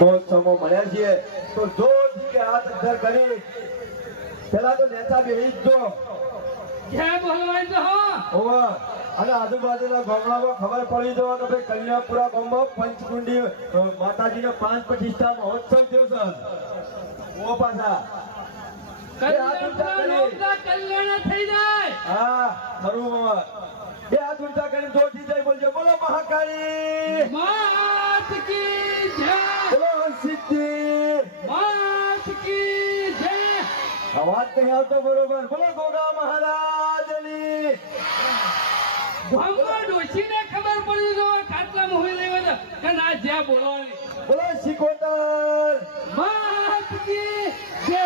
મહોત્સવમાં મળ્યા છીએ. તો જોરથી કે હાથ અધ્ધર કરી. પેલા તો નેતા બેહી જ જો જય બોલવાય તો હો. અને આજુબાજુના ગામડામાં ખબર પડી જવા કે ભાઈ કલ્યાણપુરા ગામમાં પંચકુંડી માતાજીનો પાંચ પ્રતિષ્ઠા મહોત્સવ થયો ઓ પાછા. કલ્યાણ થઈ જાય. હા ખરું બાબા. એ હાથ ઊંચા કરીને જોરથી જય બોલજો. બોલો મહાકાળી. માત કી અવાજ નહીં આવતો બરોબર. બોલો ગોગા મહારાજની. ભગવાન ડોશીને ખબર પડી જો કે ના જ્યાં બોલવાની. બોલો શિકોતર. માત કી જય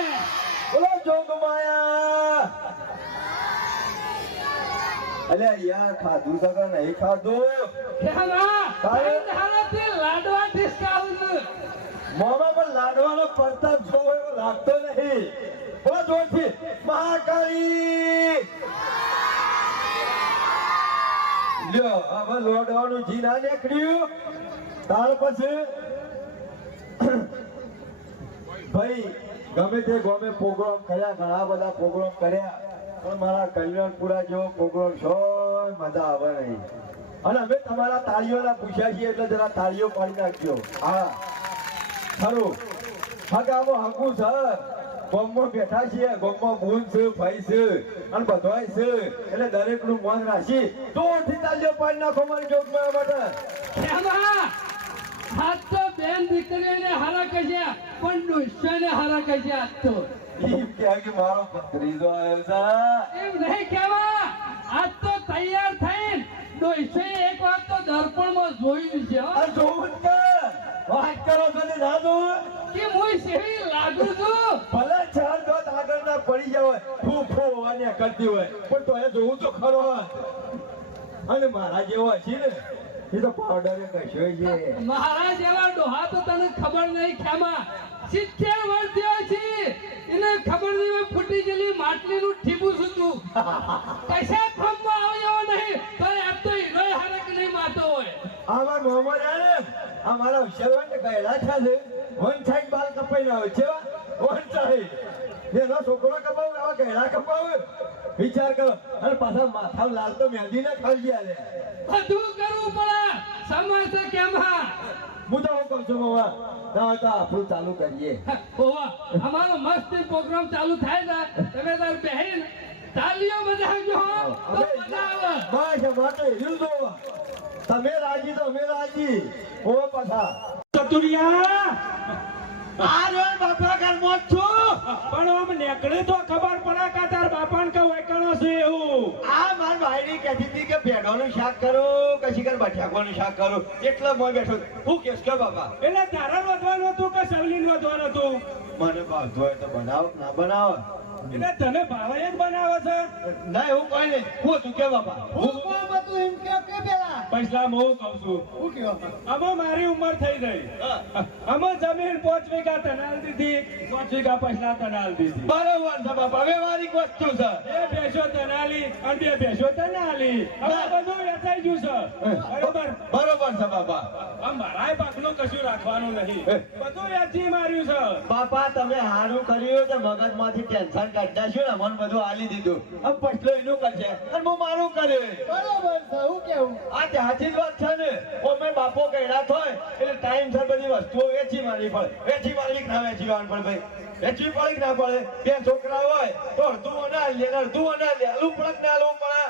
બોલો જોગમાયા અલ્યા યાર ખાધું નહીં? લાડવા મોમાં પણ લાડવાનો પ્રતાપ જોવો એવો લાગતો નહીં. બોલો જોરથી મહાકાળી. લ્યો હવે લોડવાનું જી ના નીકળ્યું. ત્યાર પછી ભાઈ, ગમે તે ગમે પ્રોગ્રામ કર્યા, ઘણા બધા પ્રોગ્રામ કર્યા, પણ મારા કલ્યાણપુરા જેવો પ્રોગ્રામ છો મજા આવે નહીં. અને અમે તમારા તાળીઓના પૂછ્યા છીએ એટલે જરા તાળીઓ પાડી નાખજો. હા. ખરું. હગામાં હકું છે ગોમમાં બેઠા છીએ ગોમમાં ભૂલ છે ભાઈ છે અને બધાય છે. એટલે દરેકનું મન રાખી તો તાળીઓ પાડી નાખો મારી જોગમાં માટે. ખેલા હાથ તો બેન દીકરીઓને હારા કહ્યા પણ ને હારા કહ્યા આજ તો. એમ કહે કે મારો ભત્રીજો આવ્યો છે. એમ નહીં કહેવા આજ તો તૈયાર થઈને દુષ્ય એક વાર તો દર્પણમાં જોયું છે જોવું વાત કરો છો ને જોવું. કે હું સેવી લાગુ છું. ભલે ચાર દોત આગળ ના પડી જાય ફૂ ફૂ હોવાની કરતી હોય પણ તો એ જોવું તો ખરો અને મારા જેવો હશે ને એ તો પાવડર કશો છે. મારા જેવા ડોહા તો તને ખબર નહીં ખેમા. સિત્તેર વર્ષ છે. એને ખબર નહીં હોય ફૂટી ગયેલી માટલીનું ઠીબું છું તું કશા ખમમાં આવ્યો નહીં તો એમ તો હીરોય હારક નહીં માતો આમાં મોહમ્મદ આલે અમારા શેવન કહે રાખ્યા છે? વન સાઈડ બાલ કપાઈ ના હોય છે વન સાઈડ. એનો છોકરો કપાવ આવા કહેડા કપાવ વિચાર કરો. અને પાછા માથા લાલ તો મહેંદી ના ખાઈ ગયા લે બધું કરવું પડે. સમજ કેમ હું? તો હું કહું છું મામા ના તો આપણું ચાલુ કરીએ. ઓવા અમારો મસ્ત પ્રોગ્રામ ચાલુ થાય છે. તમે તાર બહેન તાલીઓ બજાવજો તો મજા આવે. બસ હિલ દો તમે રાજી તો અમે રાજી. ઓ પાછા. ચતુરિયા! આરે બાપા કર્મો છું? પણ આમ નીકળે તો ખબર પડે કે તાર બાપાને કે વૈકણો છે એવું. આ માર ભાઈની કહેતી હતી કે ભેડોનું શાક કરો કે શિખર બટાકાનું શાક કરો. એટલે મેં બેઠો. હું કેસ કે બાપા? એટલે તારા વધવાનું હતું કે સવલીન વધવાનું હતું? મને હોય તો બનાવો ના બનાવો. એટલે તને ભાવે જ બનાવે છે? ના એવું કોઈ નહીં. હું શું કે બાપા હું કોણ બધું એમ કે કે પેલા? પૈસા હું કહું છું. હું કે બાપા આમાં મારી ઉંમર થઈ ગઈ. આમાં જમીન પાંચ વીઘા તનાલ દીધી પાંચ વીઘા પૈસા તનાલ દીધી. બરોબર છે બાપા વ્યવહારિક વસ્તુ છે. બે ભેંસો તનાલી અને બે ભેંસો તનાલી. હવે બધું વેચાઈ ગયું છે. બરોબર? બરોબર છે બાપા. આ મારાય પાકનું કશું રાખવાનું નહીં. બધું વેચી માર્યું છે. બાપા તમે હારું કર્યું છે મગજમાંથી ટેન્શન કાઢી કાઢતા ને મન બધું આલી દીધું. આમ પછલો એનું કરશે અને હું મારું કરે. બરાબર છે હું કેવું? આ ત્યાંથી જ વાત છે ને. ઓ મેં બાપો કહેડા થાય એટલે ટાઈમ સર બધી વસ્તુઓ વેચી મારી પડે વેચી મારી ના વેચી મારવી પણ ભાઈ? વેચવી પડે કે ના પડે? બે છોકરા હોય તો અડધું અના લે અડધું અના લે. આલું પડે ના આલવું પડે.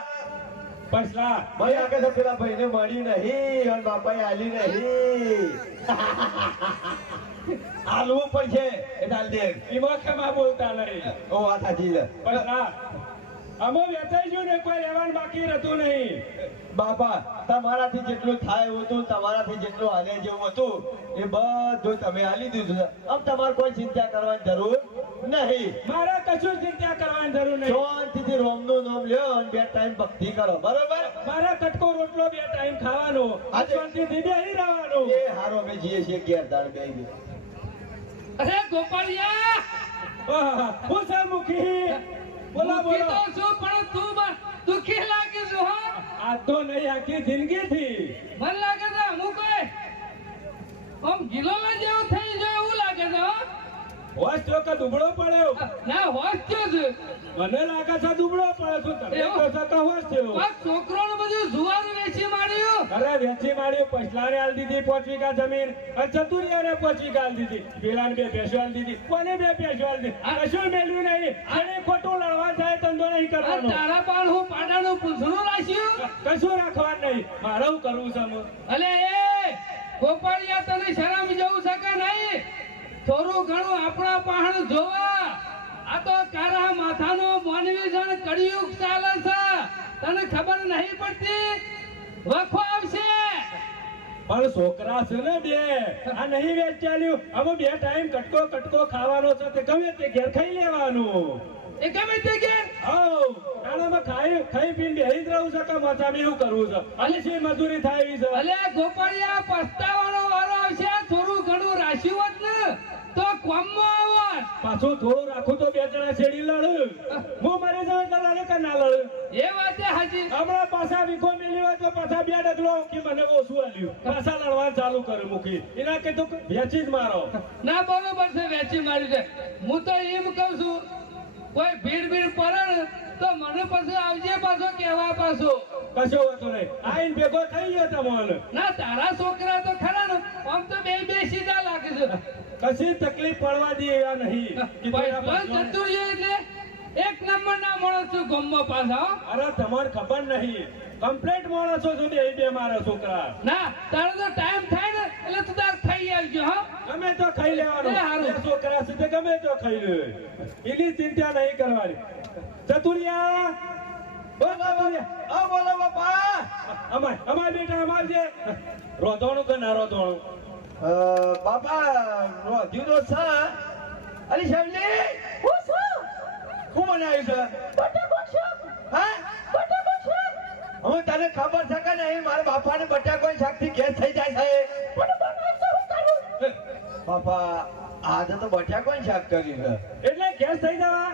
પછલા. ભાઈ આગળ તો પેલા ભાઈને મળી નહીં અને બાપાએ આલી નહીં. એટલે દે એમાં કેમાં બોલતા નહીં? ઓ વાત સાચી છે. અમે વેચાઈ ગયું ને કોઈ લેવાનું બાકી રહેતું નહીં. બાપા તમારાથી જેટલું થાય એવું હતું તમારાથી જેટલું હાલે જેવું હતું એ બધું તમે હાલી દીધું છે. આમ તમારે કોઈ ચિંતા કરવાની જરૂર નહીં. મારે કશું ચિંતા કરવાની જરૂર નહીં. શાંતિથી રોમનું નામ લ્યો અને બે ટાઈમ ભક્તિ કરો બરોબર? મારે કટકો રોટલો બે ટાઈમ ખાવાનો શાંતિથી બેહી રહેવાનું. એ હારો અમે જઈએ છીએ ઘેર દાણ બે અરે ગોપાલિયા! હું છે મુખી બોલો. બોલો તો છું પણ તું દુઃખી લાગે છું હો. આ તો નહીં આખી જિંદગી થી મને લાગે છે અમુક આમ ગિલો લઈ હો. હોશ કે દુબળો પડ્યો ના હોશ થયો છે. મને લાગે છે દુબળો પડ્યો છું તમે તો છો છે હોશ થયો આ છોકરોને બધું જુવાનું અરે વેચી માળી પછલાને આલ દીધી પાંચ વીઘા જમીન. અને ચતુરિયાને પાંચ વીઘા આલ દીધી. પેલાને બે ભેંસો આલ દીધી. કોને બે ભેંસો આલ દીધી? કશું મેળવ્યું નહીં. અને ખોટું લડવા જાય ધંધો નહીં કરવાનો. તારા પાણ હું પાડાનું પૂંછડું રાખ્યું? કશું રાખવાનું નહીં. મારે કરવું છે અલે એ ગોપાળિયા તને શરમ જવું છે કે નહીં? થોડું ઘણું આપણા પહાણ જોવા. આ તો કારા માથાનો મોનવી જણ કળિયુગ ચાલે છે. તને ખબર નહીં પડતી? વખો આવશે. પણ છોકરા છે ને બે આ નહીં વેચાલ્યું. અમે બે ટાઈમ કટકો કટકો ખાવાનો છે તે ગમે તે ઘેર ખાઈ લેવાનું. એ ગમે તે ઘેર. આવ આનામાં ખાઈ ખાઈ પીને બેહી જ રહું છે કે મચામાં એવું કરવું છે? અને છે મજૂરી થાય એવી છે. અલે ગોપાળિયા પસ્તાવાનો વારો આવશે. થોડું ઘણું રાશિવત ને તો કોમમાં પાછું થોડું રાખું તો બે જણા છેડી લડ. હું મરી એટલે લડે કે ના લડ. એ વાત હાજી હમણાં પાછા વિખો મેલી હોય તો પાછા બે ડગલો કે મને ઓછું આલ્યું? પાછા લડવા ચાલુ કર્યું મૂકી એના કીધું વેચી જ મારો. ના બરોબર છે વેચી મારી છે. હું તો એમ કહું છું કોઈ ભીડ ભીડ પડે તો મને પછી આવજે પાછો કેવા પાછો. કશો વાંધો નહીં. આઈન ભેગો થઈ ગયો તમને ના તારા છોકરા તો ખરા ને આમ તો બે બે સીધા લાગે છે. કશી તકલીફ પડવા દે એવા નહીં. એટલે એક નંબર ના માણસ છું ગમમાં પાછા અરે તમારે ખબર નહીં. કમ્પ્લેટ માણસો છો એ બે મારા છોકરા. ના તારો તો ટાઈમ થાય ને એટલે તું તાર ખાઈ આવજો હા. ગમે તો ખાઈ લેવાનું. એ છોકરા સુધી ગમે તો ખાઈ લે. એની ચિંતા નહીં કરવાની. ચતુરિયા બોલો ચતુરિયા. આ બોલો બાપા. અમાર અમાર બેટા અમાર છે. રોધોણું કે ના અ, બાપા રોધ્યું તો છે. અલી શેરલી હું છું. શું બનાવ્યું છે? હા? હવે તને ખબર છે કે નહીં? મારા બાપાને બટાકો શાકથી ગેસ થઈ જાય છે. બાપા આજે તો બટાકો શાક કર્યું છે? એટલે ગેસ થઈ જવા?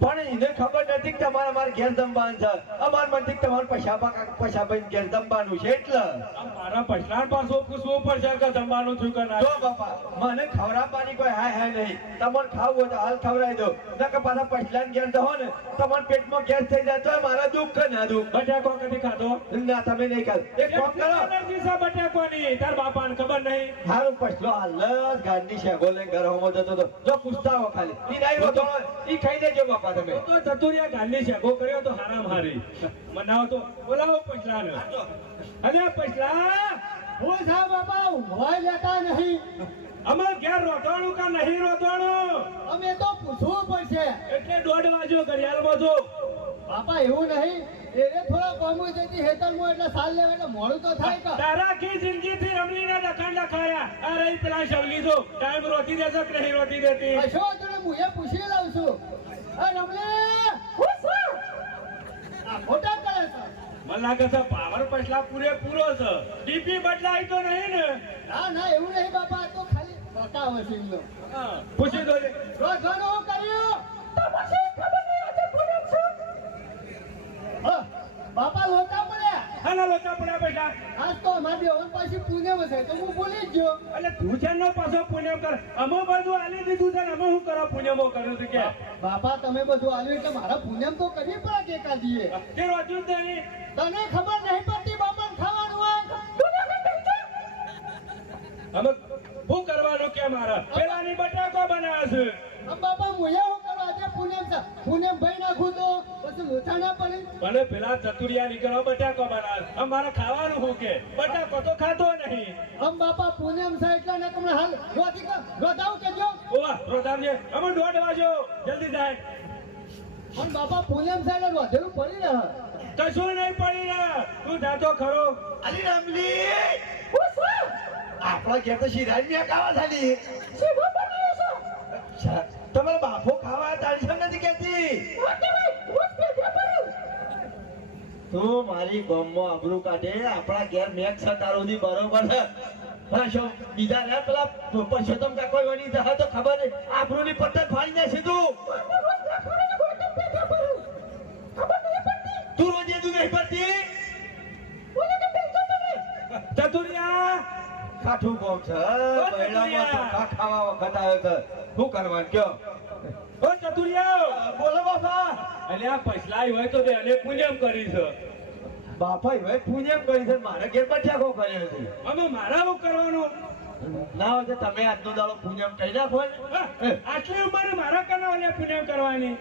પણ એને ખબર નથી કે તમારે મારે ઘેર જમવાનું છે. અમારે મનથી તમારે પૈસા પૈસા ભાઈ ઘેર જમવાનું છે એટલે. મારા પછલાણ પાછો પૂછવું પડશે કે જમવાનું થયું કે ના? જો બાપા મને ખવડાવવાની કોઈ હાય હાય નહીં. તમારે ખાવું હોય તો હાલ ખવડાવી દો નકર પાછા પછલાન ઘેર જહો ને તમારા પેટમાં ગેસ થઈ જાય તો મારા દુઃખ કે ના દુઃખ. બટાકો કદી ખાધો? ના તમે નહીં ખાધો. એક કામ કરો. એલર્જી બટાકો ની તાર બાપાને ખબર નહીં. હારું પછલો હાલ જ ગાડની શેગો લઈને ઘર હોમો જતો તો. જો પૂછતા હો ખાલી. ઈ નહીં રોતો ઈ ખાઈ દેજો બાપા તમે. તો ચતુરિયા ગાલની શેગો કર્યો તો હારામ હારી. મનાવો તો બોલાવો પછલાને અરે પછલા હું સા બાપા ઊંઘવા જતા નહીં. અમે ઘેર રોતવાનું કે નહીં રોતવાનું અમે તો પૂછવું પડશે. એટલે દોઢ વાગ્યો ઘડિયાળમાં જો. બાપા એવું નહીં. એને થોડા કોમું જતી હેતરમાં એટલે સાલ લેવા એટલે મોડું તો થાય કે. તારા આખી જિંદગીથી રમણીના લખાણ લખાયા આ રહી પેલા શવલી જો. ટાઈમ રોતી દેશે કે નહીં રોતી દેતી? વાંધો નહીં, હું એ પૂછી લઉં છું. આ રમલે આ ખોટા કરે છે મને લાગે છે પાવર પછલા પૂરેપૂરો છે. ડીપી બદલાય તો નહીં ને? ના ના એવું નહીં બાપા તો ખાલી બતાવે છે એમનો. પૂછી દો રોજ ઘણું કર્યું? તો પછી ખબર નહીં આજે પૂનમ છે. બાપા લોચા પડ્યા. હાલા લોચા પડ્યા બેટા આજ તો અમારી બેવન પાછી પૂનમ છે તો હું ભૂલી જ ગયો. એટલે તું છે નો પાછો પુણ્યમ કર. અમે બધું આલી દીધું છે ને અમે શું કરો કર્યું છે કે? બાપા તમે બધું આલ્યું એટલે મારા પૂનમ તો કરી પડે કે કાઢીએ? તે રોજ્યું નહીં તને ખબર નહીં પડતી બાપન ખાવાનું હોય અમે હું કરવાનું કે મારા? પેલાની બટાકો બનાવે છે. બાપા મુએ હું કરવા આજે પૂનમ છે ભાઈ નાખું તો પછી લોચા ના પડે. ભલે પેલા ચતુરિયા નીકળો બટાકો બનાવે ખાવાનું શું કે? બટાકો તો ખાતો નહીં. આમ બાપા પૂનમ છે એટલે ને તમને હાલ કર રોતાવ કેજો ઓવા અમે દોઢ વાગ્યો. જલ્દી જાય. આમ બાપા પૂનમ સાહેબ એટલે રોધેલું પડી રહે. કશું નહીં પડી ને તું જાતો ખરો. અલી રામલી! આપણા ઘેર તો શિરાજ ને ખાવા થાલી. તમારા બાપો ખાવા તારી નથી કેતી તું મારી ગામમાં આબરૂ કાઢે આપણા ઘેર મેં છે તારો ની બરોબર છે. હા શો? બીજા ને પેલા પરસોત્તમ કાકો વળી તો ખબર નહીં આબરૂ ની પટ્ટે ફાડી નાખી તું તું રોજે તું નહીં પડતી ચતુરિયા કાઠું કોમ છે ચોખા ખાવા વખત આવ્યો છે શું કરવાનું કયો ઓ ચતુરિયા બોલો બાપા અલે આ પછલાઈ હોય તો તે અને પુણ્યમ કરી છે બાપા હોય પૂજ્ય કરી છે મારે ઘેર બઠિયાકો કર્યો છે અમે મારા હું કરવાનું ના હોય તમે આજનો દાડો પૂજ્ય કરી નાખો આટલી ઉંમરે મારા કના પુણ્યમ કરવાની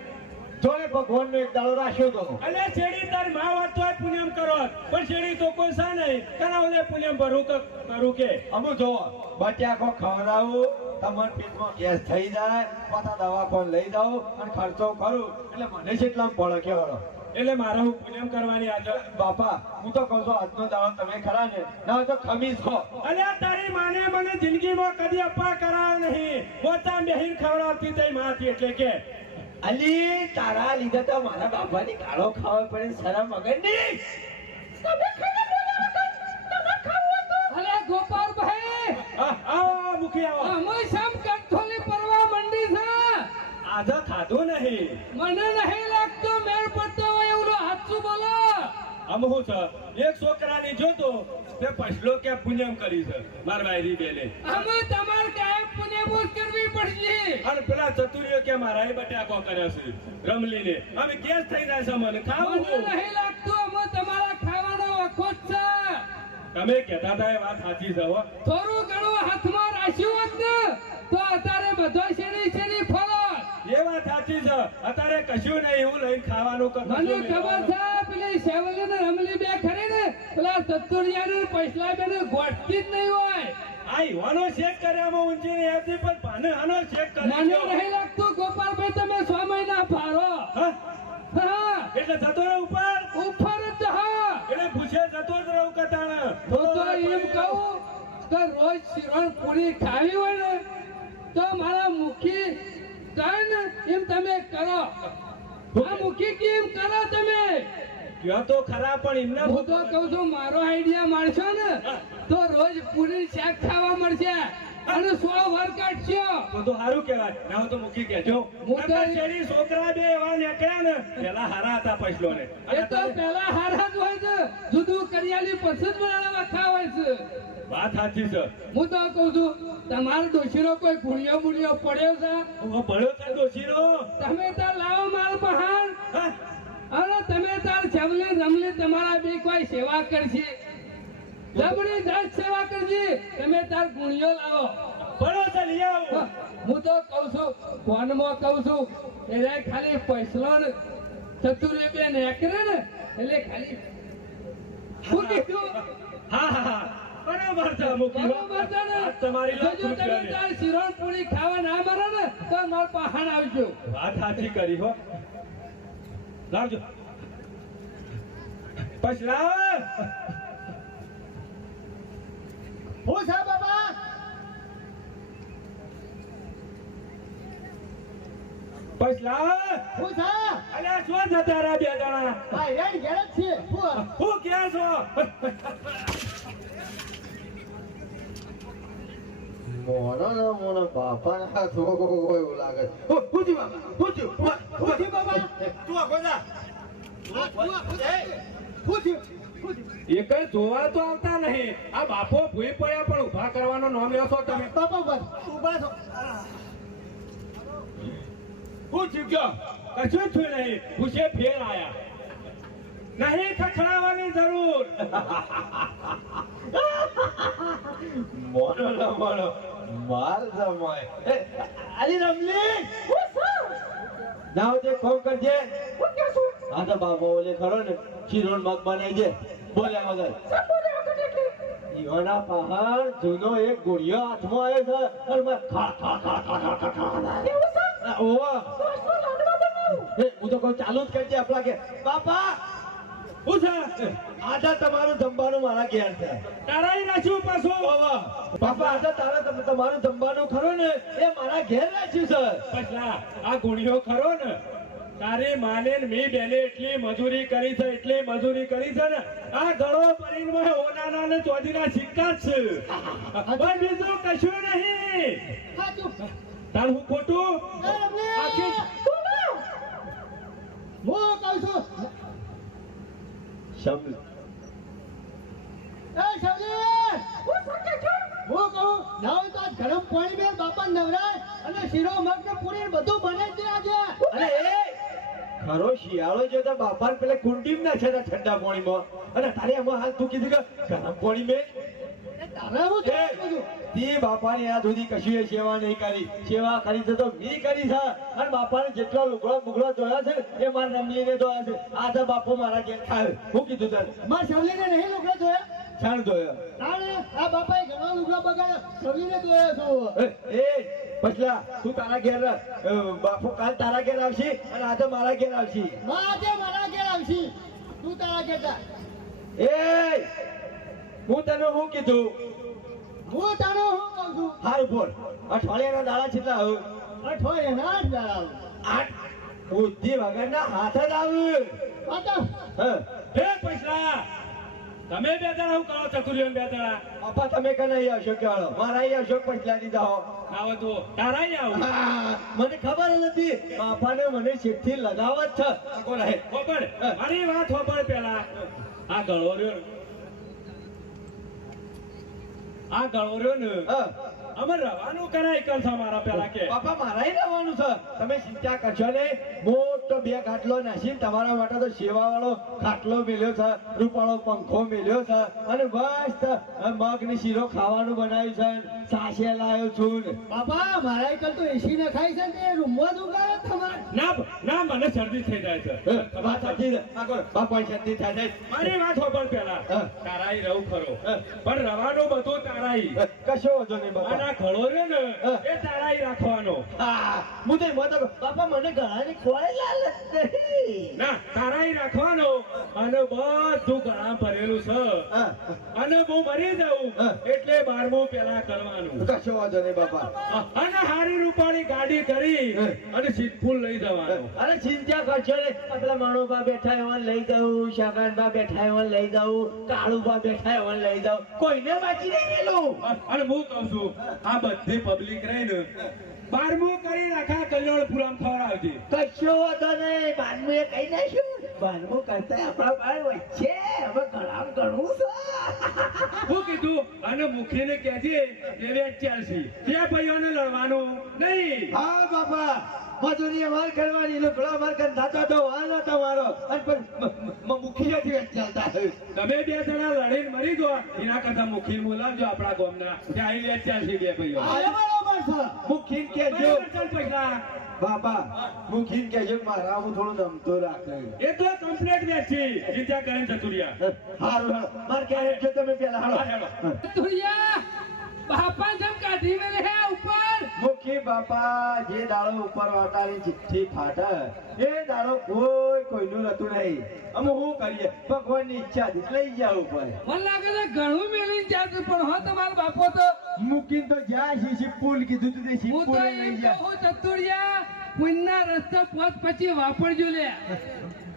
જોડે ભગવાનનો એક દાડો રાખ્યો તો અલે શેડી તારમાં વાત તો પુણ્યમ કરો પણ શેડી તો કોઈ સા નહીં. કરાવ લે પુણ્યમ ભરું કે ભરું કે. અમુ જો બચ્યા કો ખવડાવું તમાર પેટમાં ગેસ થઈ જાય પાછા દવાખાને લઈ જાઓ અને ખર્ચો કરું. એટલે મને જેટલા પડે કેવડો એટલે મારે હું પુણ્યમ કરવાની આજે બાપા હું તો કહું છું આજનો દાડો તમે ખરા ને? ના તો ખમીસ ખો અલ્યા તારી માને મને જિંદગીમાં કદી અપા કરાવ નહીં. પોતા બેહીન ખવડાવતી તઈ માથી એટલે કે. અલી તારા લીધે તો મારા બાપાની ગાળો ખાવા પડે શરમ વગરની અરે ગોપાલભાઈ આ- આવો મુખી આવો. અમે શમ કંઠોલી પરવા મંડી છે? આજે ખાધું નહીં. મને નહીં લાગતો મેળ પડતો હોય એવું હાથું બોલો આમ છે. એક છોકરાને જોતો તે પછલો કે પુણ્યમ કરી છે. માર ભાઈ બેલે અમે તમારે કાયમ પુણ્યમોજ કરવી પડશે. અને પેલા ચતુર્યો કે મારા એ બટાકો કર્યો છે રમલીને. અમે કેસ થઈ જાય છે મને મને ખાવું નહીં લાગતું અમે તમારા ખાવાનો વખો છે. તમે કહેતા હતા એ વાત સાચી છે હો. થોડું ઘણું હાથમાં રાખ્યું હોત ને તો અત્યારે બધો શેરી એ વાત સાચી છે. અત્યારે કશું નહીં એવું લઈને ખાવાનું કે મને ખબર છે પેલી સેવલી ને રમલી બે ખરી ને પેલા તત્તુરિયા ને પૈસલા બે ગોઠતી જ નહીં હોય. આ યુવાનો ચેક કર્યામાં ઊંચી ને એમથી પણ પાને આનો ચેક મને નહીં લાગતું ગોપાલભાઈ તમે છ મહિના? હા? એટલે જતો રહે ઉપર. ઉપર જ હા. એટલે પૂછે જતો જ રહું કતાણ. તો એમ કહું કે રોજ શિરણ પૂરી ખાવી હોય ને તો મારા મુખી કહે તમે કરો? આ મુખી કેમ કરો તમે? કયો તો ખરા પણ એમના હું તો કહું છું મારો આઈડિયા મારશો ને તો રોજ પૂરી શાક ખાવા મળશે. અને સો વર કાઢશો. તો તો સારું કહેવાય. ના તો મૂકી કેજો હું તો- શેરી છોકરા બે એવા નીકળ્યા ને પેલા હારા હતા પછલો ને એ તો પેલા હારા જ હોય છે. જુદું કરિયાલી પછી જ બનાવવા ખાવાય છે. વાત સાચી છે. હું તો કહું છું તમારો ડોશીનો કોઈ ગુણિયો મુણિયો પડ્યો છે? હું ભળ્યો છે ડોશીનો તમે તાર લાવો માલ બહાર? અને તમે તાર જમલે રમલી તમારા બે કોઈ સેવા કરશે. જમણી જાત સેવા કરજે. તમે તાર ગુણિયો લાવો. ભળો છે લઈ આવો. હું તો કહું છું ફોનમાં કહું છું એને ખાલી પૈસલો ને ચતુરે બે નેકરે ને એટલે ખાલી શું કીધું. હા હા હા. બરાબર છે મૂકી છે ને? તમારી જો તમે તાર શિરોણ પૂરી ખાવા ના મરો ને તો માર પહાણ આવજો વાત સાચી કરી હો. લાવજો. પછી લાવ હું છે બાબા? પછી લાવ હું છે? અલ્યા શું જતા રહ્યા બે જણા આ હેડ ઘેર છે હું? હું ક્યાં છો? મોનો ને મોનો બાપાના હાથ હોય એવું લાગે છે. બાપા, પૂછ્યું. ઊભા, ઊભા. પૂછ્યું બાબા? તું આ ગોદા. એ કઈ જોવા તો આવતા નહીં આ બાપો ભૂઈ પડ્યા પણ ઊભા કરવાનો નામ લ્યો છો તમે બાપા બસ ઊભા છો હું ચૂક્યો કશું થયું નહીં પૂછે ફેર આયા નહીં ખખડાવવાની જરૂર મોનો ને મોનો માર જમાય. અલી રમલી! ના હોતે કોમ કરજે. હા તો બાબો ઓલે ખરો ને ખીરોન મગ બનાવી દે બોલ્યા વગર. ચાલુ જ કરજે આપણા કે બાપા! હું છે? આજા તમારું જમવાનું મારા ઘેર છે. તારાઈ નાખ્યું પાછું. બાબા બાપા આજા તારે તમે તમારું જમવાનું ખરું ને? એ મારા ઘેર રાખ્યું છે. પછલા આ ગુણિયો ખરો ને? તારી માને મી બેને એટલી મજૂરી કરી છે એટલી મજૂરી કરી છે ને. આ ગળો પરીને ઓનાના ને ચોધીના સિક્કા જ છે. પણ બીજું કશું નહીં. તાર હું ખોટું? આખી હું કહું છું શમ એ શબરી હું ગરમ પાણી મેં બાપા નવરાય અને શીરો મગ ને પૂરી બધું બને જ આજે અરે એ ખરો શિયાળો જો તો બાપા પેલા કુંડી ના છે ઠંડા પાણીમાં. અને તારે એમાં હાલ તું કીધું કે ગરમ પાણી મેં તારે હું બધું? તે બાપાને આ સુધી કશું સેવા નહીં કરી. સેવા કરી છે તો મી કરી છે. અને બાપાને જેટલો લુગડો મુગડો જોયો છે એ મારા રમલીને જોયો છે. આ તો બાપો મારા ઘેર ખાય હું કીધું તને? મારા શવલીને નહીં લુગડા જોયા? છાણ જોયો. આ બાપાએ ઘણા લુગડા બગાડ્યા. શવલીને જોયા છો એ પછલા તું તારા ઘેર બાપુ કાલ તારા ઘેર આવશે અને આજે મારા ઘેર આવશે. આજે મારા ઘેર આવશે. તું તારા ઘેર એ હું તને શું કીધું? હું તારો હું. કહું છું હારું બોલ. અઠવાડિયાના દાડા કેટલા દાડા આઠ? બુદ્ધિ વગરના હાથ જ આવે. આ તો. હા? પૈસા તમે બે જણા હું કહો ચતુરીઓ બે જણા બાપા તમે કને અશોક વાળો મારા આવશો પછલા દીધા હો? આવો તો તારા આવું. મને ખબર જ નથી. બાપાને મને છેકથી લગાવત છે. ખબર? મારી વાત ખબર પેલા. આ ગળો રહ્યો આ ગાળો રહ્યો ને હા. અમે રવાનું કરાય કરશો મારા પેલા કે. બાપા મારા રવાનું છે. તમે ચિંતા કરશો ને મોટો બે ખાટલો નાસી તમારા માટે તો સેવા વાળો ખાટલો મેલ્યો છે રૂપાળો પંખો મેલ્યો છે અને મસ્ત મગની શીરો ખાવાનું બનાવ્યું છે. સાસે છું બાપા મારા એકલ તો એસી ને ખાઈ છે ને રૂમમાં જ ઉગાડે તમારે? ના ના મને શરદી થઈ જાય છે. વાત સાચી છે. આગળ બાપાની શક્તિ થાય મારી વાત ખબર પેલા તારાઈ રહું ખરો. પણ રવાનો બધો તારાઈ. કશો વધો નહીં બાપા. આના ઘડો રે ને એ તારાઈ રાખવાનો. હા, હું તો મત બાપા મને ગળાની ખોળે લાલચ નહીં. ના તારાઈ રાખવાનો. અને બધું ગળા ભરેલું છે. અને હું મરી જાઉં એટલે બારમું પેલા કરવાનું. કશો વાંધો નહીં બાપા. અને હારી રૂપાળી ગાડી કરી અને સિદ્ધપુર લઈ જવાનું. અરે ચિંતા કરશો ને પેલા માણોબા બેઠા એવા લઈ જાઉં શાકાનબા બેઠા એવા લઈ જાઉં કાળુબા બેઠા એવા લઈ જાઉં. કોઈને બાકી નહીં ગયેલું અને હું કહું છું આ બધી પબ્લિક રહી ને. બારમું કરી આખા કલ્યાણપુરામ ખવડાવજે. કશો વાંધો નહીં. બારમું એ કઈ નાખ્યું. બારમું કરતા આપણા બાર વચ્ચે હવે ઘણા ઘણું છે. હું કીધું અને મુખીને કહેજે કે વેચ ત્યાં ભાઈઓને લડવાનું નહીં. હા બાપા. મજૂરી અમાર કરવાની વાર કંધાતો તો વાલો તમારો. પણ મુખી નથી તમે બે જણા લડીને મરી ગયો એના કરતા મુખી બોલાવજો આપણા ગામના. ત્યાં આઈ વેચ બે ભાઈઓ. છે મુખીન કેજો બાપા મુખીન કેજો કે મારા હું થોડું દમતો રાખે. એ તો કમ્પ્લેટ વેચી ચિંતા કરીને જતુરિયા હારું હારું. માર કે જો તમે પેલા હા, હાલો. હેલો. બાપા જમ કાઢી મેલે હે ઉપર મુખી બાપા જે દાડો ઉપર વાટાની ચિઠ્ઠી ફાટે એ દાડો કોઈ કોઈનું નતું નહીં. અમે શું કરીએ? ભગવાનની ઈચ્છા હતી લઈ જાવ ઉપર. મને લાગે છે ઘણું મેલી જાત પણ હો તમારો બાપો તો મૂકીને તો જ્યાં છે પુલ કીધું તું તે હું શીપ તો લઈ જા. કહું ચતુરિયા પુણ્યના રસ્તે પહોંચ પછી વાપરજો લે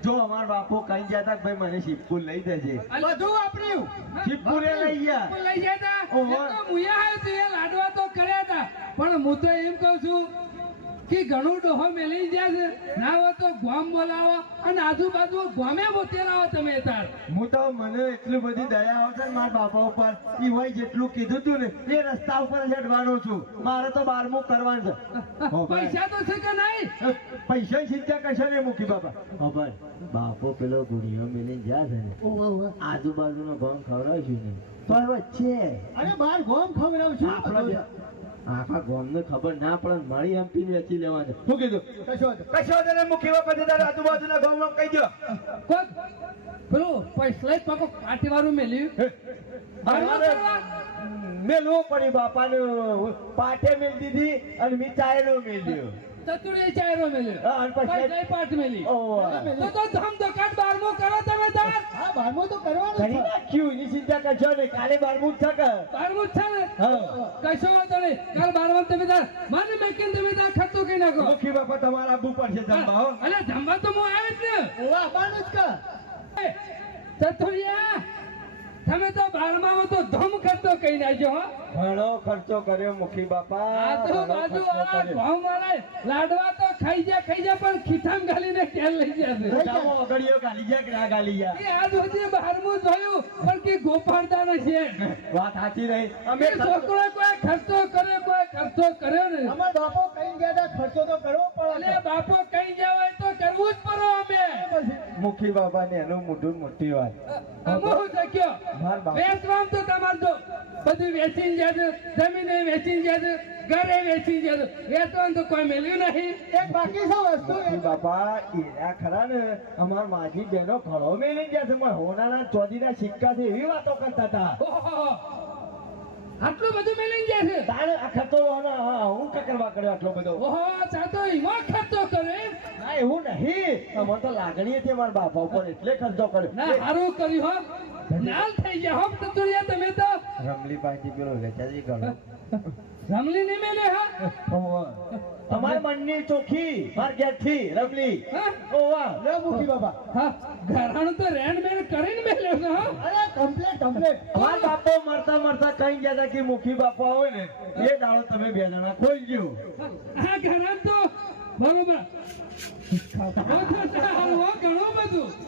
જો અમાર બાપો કઈ જતા ભાઈ મને શિપકુલ લઈ દેજે. બધું વાપર્યું. શિવપુરે લઈ ગયા. લઈ ગયા તા. ઓહો. મુયા આવ્યો તે લાડવા તો કર્યા હતા પણ હું તો એમ કહું છું કે ઘણું ડોહો મેલી જાય છે. ના હોય તો ગોમ બોલાવો અને આજુબાજુ ગોમે બોતેલાવો તમે તાર. હું તો મને એટલી બધી દયા આવશે ને મારા બાપા ઉપર. એ હોય જેટલું કીધું તું ને એ રસ્તા ઉપર ચડવાનો છું. મારે તો બારમું કરવાનું છે. પૈસા તો છે કે નહીં? પૈસા ચિંતા કરશે ને મૂકી બાપા? બાપા બાપો પેલો ગુણિયો મેલી જાય છે ને. આજુબાજુનો ગામ ખવડાવશું ને. પણ વચ્ચે અરે બાર ગોમ ખવડાવશું? આખા ગામને ખબર ના પડે ને મારી એમપી ને વેચી લેવાનું. શું કીધું? કશો તને કશો તને મૂકી બાપા તારે આજુબાજુના ગામનો કહી દો. કોક? પેલું પૈસલે પાકો કાટી વાળું મેલ્યું? મેલવું પડી બાપાને. પાટે મેલ દીધી અને મી મેલ્યું મેલ્યો. ચતુરે ચાયરો મેલ્યો હા, અને પછી- પૈસાએ પાટ મેલી. તો તો ધમ ધકાટ બારમું કરો તમે તાર. હા બારમું તો કરવાનું કરી નાખ્યું. એની ચિંતા કરશો ને કાલે બારમું જ થકે બારમું જ છે ને? હા. કશો વાંધો નહીં. કાલ બારમું તમે તાર. મને મેકીને તમે તાર ખર્ચો કરી નાખો. મુખી બાપા તમારા આબુ પડશે જમવા હો. અલે જમવા તો હું આવે જ ને આવવાનું જ કર ચતુરિયા તમે તો બારમામાં તો ધમ ખર્ચો કહી નાખ્યો હો. ઘણો ખર્ચો કર્યો મુખી બાપા. બાજુ આ ભાવ મારે લાડવા તો ખાઈ જા ખાઈ જા પણ ખીઠામ ગાલીને કેલ લઈ જશે ઓગળીઓ ગાલી ગયા કે ના ગાલી ગયા? એ આજ સુધી બારમું જોયું પણ કે ગોપાળદાના છે વાત સાચી રહી. અમે છોકરો કોઈ ખર્ચો કર્યો કોઈ ખર્ચો કર્યો ને. અમાર બાપો કઈ ગયા ખર્ચો તો કરવો પડે બાપો કઈ જવાય કરવું જ પડો અમે. મુખી બાબા ને એનું મોઢું મોટી વાત અમો શક્યો વેચવામ તો તમારે જો બધું વેચી જાય જમીન વેચી જાય ઘરે વેચી જાય વેચવાનું તો કોઈ મેળવ્યું નહીં. એક બાકી છે વસ્તુ. બાપા એના ખરા ને અમાર માજી બેનો ઘણો મેલી ગયા છે. પણ હોનાના સિક્કા સિક્કાથી એવી વાતો કરતા હતા. આટલું બધું મેલી ગયા છે? તારે આ ખતો હું કા કરવા કર્યો આટલો બધો? ઓહો ચાતો એમાં ના એવું નહીં. અમારે તો લાગણી હતી મારા બાપા ઉપર એટલે ખર્ચો કર્યો. ના સારું કર્યું હો. નાલ થઈ ગયા હો તતુરિયા તમે તો. રમલી પાસેથી પેલો વેચાજી ગણો. રમલી નહીં મેલે હા. તમાર મનની ચોખી માર ઘેરથી રમલી. ઓવા લે મૂકી બાપા. હા ઘરાણું તો રેન બેન કરીને મેલ્યો છે હા. અરે કમ્પ્લેટ કમ્પ્લેટ અમાર બાપો મરતા મરતા કઈ ગયા હતા કે મુખી બાપા હોય ને એ દાડો તમે બે જણા ગયો. આ ઘરાણ તો બરોબર.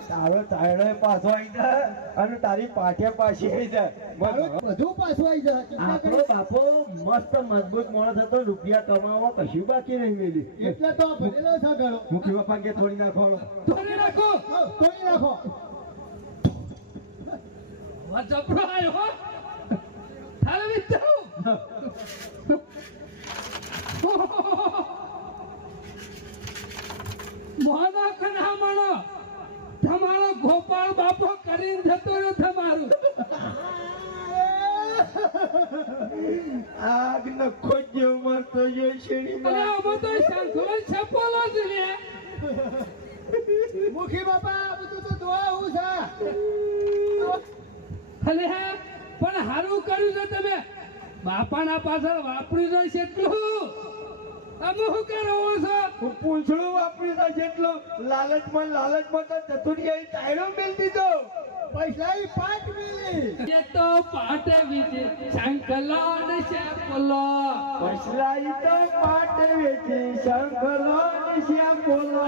તારો પાછો આવી જાય અને તારી પાછે પાછી આવી જાય બધું પાછું આવી જાય આપણો બાપો મસ્ત મજબૂત માણસ હતો રૂપિયા કમાવા કશું બાકી નહીં મેલી. એટલે તો ભરેલો છે ઘણો. મુખી બાપા કે થોડી નાખો. નાખો. મોહનો કનામણો તમારો ગોપાલ બાપો કરીને જતો રહ્યો તમારું આગ ન ખોજ્યો મરતો જો શેરી અને આમાં તો છે છપોલો જ રે મુખી બાપા બધું તો દોવા હું છે. અને હે પણ હારું કર્યું છે તમે. બાપાના પાછળ વાપર્યું છે એટલું. અમે શું કરો છો પૂંછડું વાપરી તો જેટલો લાલચમાં લાલચમાં તો ચતુરિયાએ ચાયડો મેલ દીધો. પૈસા પાંચ મિલી. એ તો પાટે બીજે શંખલો ને છપલો પછલાઈ તો પાટે વેચી શંખલો ને શ્યામોલો.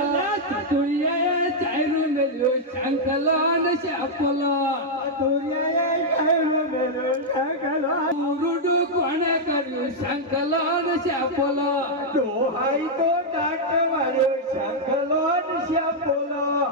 અલે ચતુરિયાએ ચાયરું મેલ્યું શંખલો ને છપલો ચતુરિયાએ ચાયડો મેલ્યો શંખલો. ઉરુડું કોણે કર્યું શંખલો ને છપલો દોહાઈ તો